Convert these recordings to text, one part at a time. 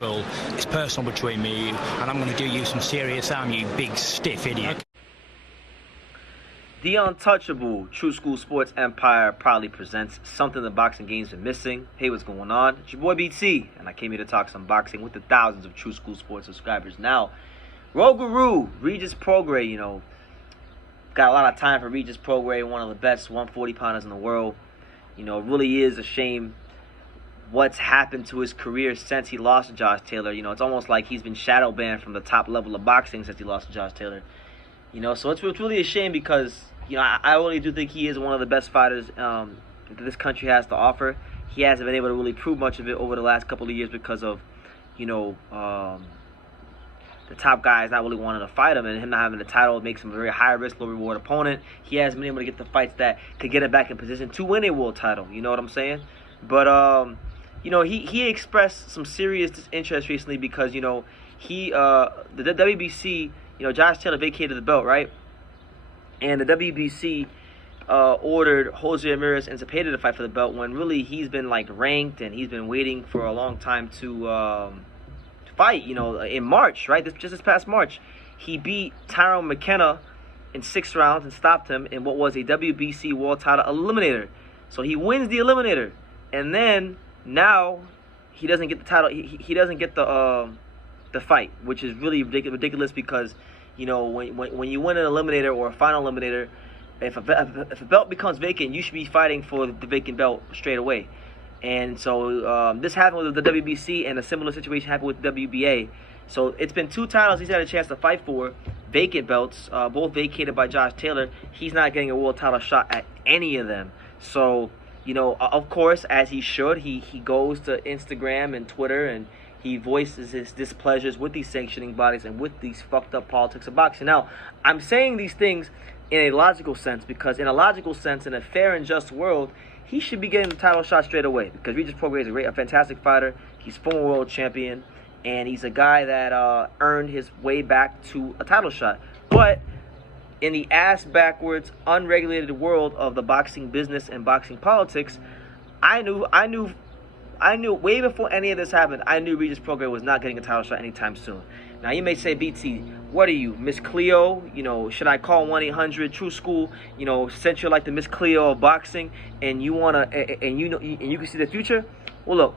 Well, it's personal between me and you, and I'm going to do you some serious harm, you big stiff idiot. The Untouchable True School Sports Empire proudly presents something the boxing game's been missing. Hey, what's going on? It's your boy BT, and I came here to talk some boxing with the thousands of True School Sports subscribers. Now, Road Guru, Regis Prograis, got a lot of time for Regis Prograis, one of the best 140-pounders in the world. It really is a shame what's happened to his career since he lost to Josh Taylor. It's almost like he's been shadow banned from the top level of boxing since he lost to Josh Taylor. So it's really a shame because, I really do think he is one of the best fighters that this country has to offer. He hasn't been able to really prove much of it over the last couple of years because of, the top guys not really wanting to fight him, and him not having the title makes him a very high-risk, low-reward opponent. He hasn't been able to get the fights that could get him back in position to win a world title. You know what I'm saying? But, he expressed some serious disinterest recently because, the WBC, Josh Taylor vacated the belt, right? And the WBC ordered Jose Ramirez and Zepeda to fight for the belt when really he's been, ranked and he's been waiting for a long time to fight, in March, right? Just this past March. He beat Tyrone McKenna in 6 rounds and stopped him in what was a WBC world title eliminator. So he wins the eliminator. And then now he doesn't get the title. He doesn't get the fight, which is really ridiculous because, when you win an eliminator or a final eliminator, if a belt becomes vacant, you should be fighting for the vacant belt straight away. And so this happened with the WBC, and a similar situation happened with WBA. So it's been 2 titles he's had a chance to fight for, vacant belts, both vacated by Josh Taylor. He's not getting a world title shot at any of them. So, of course, as he should, he goes to Instagram and Twitter and he voices his displeasures with these sanctioning bodies and with these fucked up politics of boxing. Now, I'm saying these things in a logical sense because in a logical sense, in a fair and just world, he should be getting the title shot straight away because Regis Prograis is a fantastic fighter. He's former world champion, and he's a guy that earned his way back to a title shot. But in the ass-backwards, unregulated world of the boxing business and boxing politics, I knew way before any of this happened, I knew Regis Prograis was not getting a title shot anytime soon. Now, you may say, BT, what are you, Miss Cleo? Should I call 1-800 True School? Since you're like the Miss Cleo of boxing, and you can see the future. Well, look,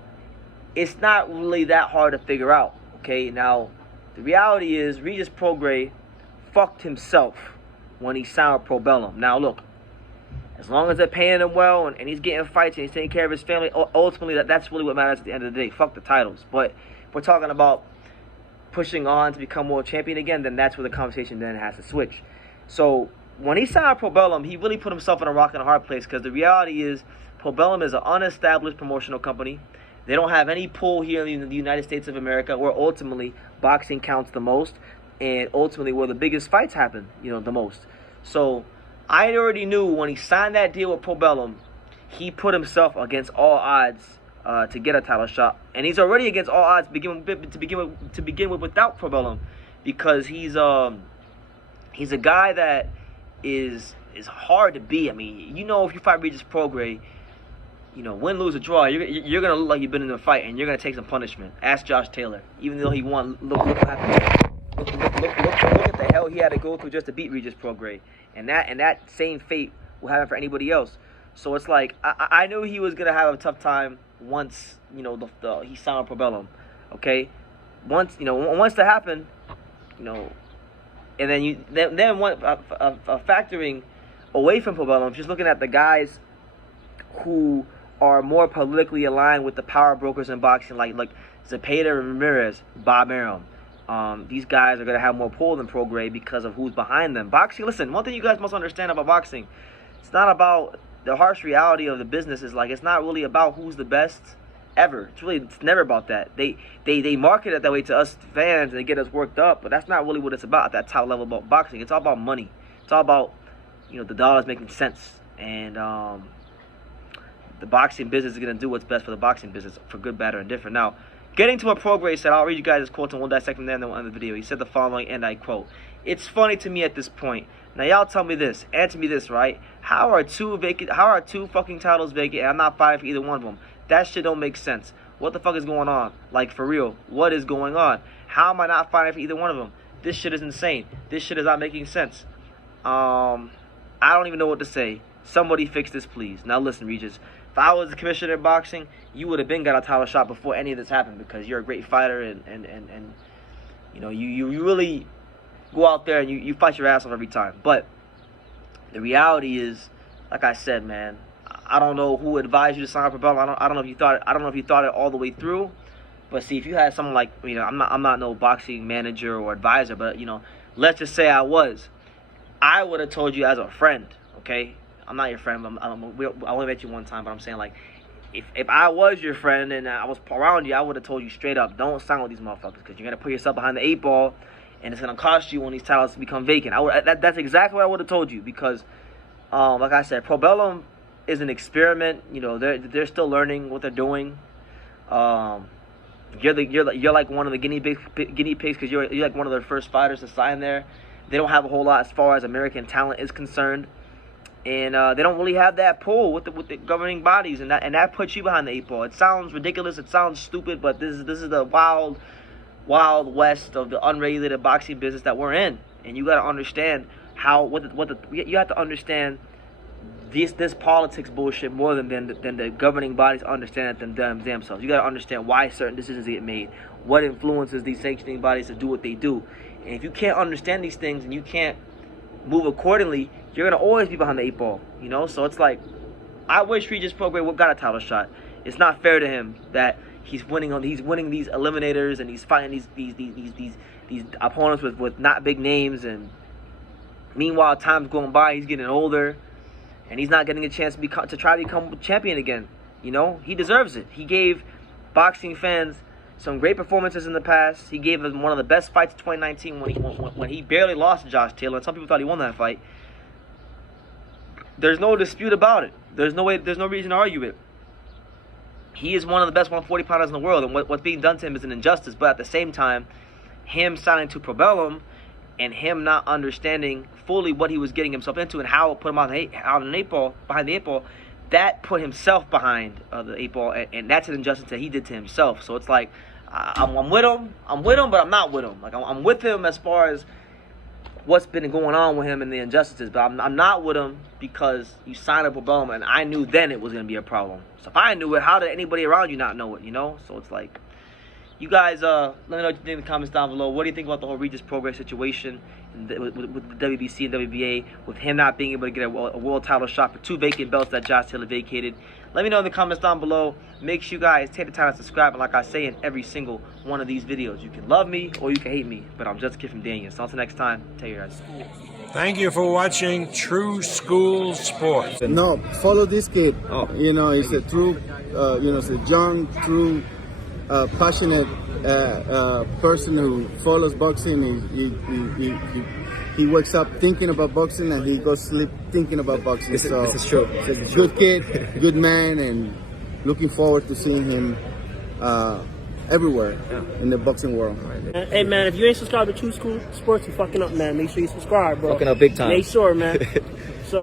it's not really that hard to figure out. Okay, now the reality is Regis Prograis fucked himself when he signed with Probellum. Now, look, as long as they're paying him well and he's getting fights and he's taking care of his family, ultimately that's really what matters at the end of the day. Fuck the titles. But if we're talking about pushing on to become world champion again, then that's where the conversation then has to switch. So when he signed Probellum, he really put himself in a rock and a hard place because the reality is Probellum is an unestablished promotional company. They don't have any pull here in the United States of America where ultimately boxing counts the most and ultimately where the biggest fights happen, the most. So I already knew when he signed that deal with Probellum, he put himself against all odds to get a title shot, and he's already against all odds to begin with without Probellum, because he's a guy that is hard to beat. I mean, if you fight Regis Prograis, win, lose, or draw, you're gonna look like you've been in a fight, and you're gonna take some punishment. Ask Josh Taylor, even though he won. Look what happened. Look at the hell he had to go through just to beat Regis Prograis, and that same fate will happen for anybody else. So it's like I knew he was gonna have a tough time once he signed Probellum. Okay, once that happened, and then factoring away from Probellum, just looking at the guys who are more politically aligned with the power brokers in boxing, like Zepeda, Ramirez, Bob Arum. These guys are going to have more pull than Prograis because of who's behind them. Boxing, listen, one thing you guys must understand about boxing, it's not about the harsh reality of the business. Is it's not really about who's the best ever. It's never about that. They market it that way to us fans and they get us worked up, but that's not really what it's about at that top level about boxing. It's all about money. It's all about, the dollars making sense. And the boxing business is going to do what's best for the boxing business, for good, bad, or indifferent. Now, getting to what Prograis said, I'll read you guys his quotes and we'll dissect from there and then we'll end the video. He said the following, and I quote, "It's funny to me at this point. Now y'all tell me this, answer me this, right? How are 2 fucking titles vacant and I'm not fighting for either one of them? That shit don't make sense. What the fuck is going on? Like, for real, what is going on? How am I not fighting for either one of them? This shit is insane. This shit is not making sense. I don't even know what to say. Somebody fix this, please. Now listen, Regis. If I was the commissioner of boxing, you would have been got a title shot before any of this happened, because you're a great fighter, and you know, you really go out there and you fight your ass off every time. But the reality is, like I said, man, I don't know who advised you to sign up for Probellum. I don't know if you thought it all the way through. But see, if you had someone like, you know, I'm not no boxing manager or advisor, but, you know, let's just say I would have told you as a friend, okay? I'm not your friend. I only met you one time, but I'm saying, like, if I was your friend and I was around you, I would have told you straight up, don't sign with these motherfuckers, because you're going to put yourself behind the 8 ball, and it's going to cost you when these titles become vacant. That's exactly what I would have told you, because, like I said, Probellum is an experiment. You know, they're still learning what they're doing. You're like one of the guinea pigs, because you're like one of their first fighters to sign there. They don't have a whole lot as far as American talent is concerned, and they don't really have that pull with the governing bodies, and that puts you behind the 8 ball. It sounds ridiculous, it sounds stupid, but this is the wild west of the unregulated boxing business that we're in, and you got to understand you have to understand this politics bullshit more than the governing bodies understand it themselves. You got to understand why certain decisions get made, what influences these sanctioning bodies to do what they do. And if you can't understand these things and you can't move accordingly, you're going to always be behind the 8 ball, you know? So it's like, I wish Regis Prograis got a title shot. It's not fair to him that he's winning these eliminators, and he's fighting these opponents with not big names, and meanwhile time's going by, he's getting older, and he's not getting a chance to try to become champion again. You know, he deserves it. He gave boxing fans some great performances in the past. He gave them one of the best fights in 2019 when he barely lost to Josh Taylor, and some people thought he won that fight. There's no dispute about it. There's no reason to argue it. He is one of the best 140 pounders in the world, and what's being done to him is an injustice. But at the same time, him signing to Probellum and him not understanding fully what he was getting himself into and how it put him out an 8 ball, behind the 8 ball, that put himself behind the 8 ball, and that's an injustice that he did to himself. So it's like, I'm with him, but I'm not with him. Like, I'm with him as far as what's been going on with him and the injustices, but I'm not with him because you signed up with Probellum, and I knew then it was going to be a problem. So if I knew it, how did anybody around you not know it, you know? So it's like, you guys, let me know what you think in the comments down below. What do you think about the whole Regis Prograis situation with the WBC and WBA, with him not being able to get a world title shot for 2 vacant belts that Josh Taylor vacated? Let me know in the comments down below. Make sure you guys take the time to subscribe, and like I say in every single one of these videos, you can love me or you can hate me, but I'm just a kid from Daniel. So until next time, take care, guys. Thank you for watching True School Sports. No, follow this kid. Oh. You know, he's a true, you know, he's a young, true, passionate person who follows boxing. He wakes up thinking about boxing, and he goes to sleep thinking about boxing. This is true. Good kid, good man, and looking forward to seeing him everywhere in the boxing world. Hey man, if you ain't subscribed to True School Sports, you fucking up, man. Make sure you subscribe, bro. Fucking up big time. Make sure, man.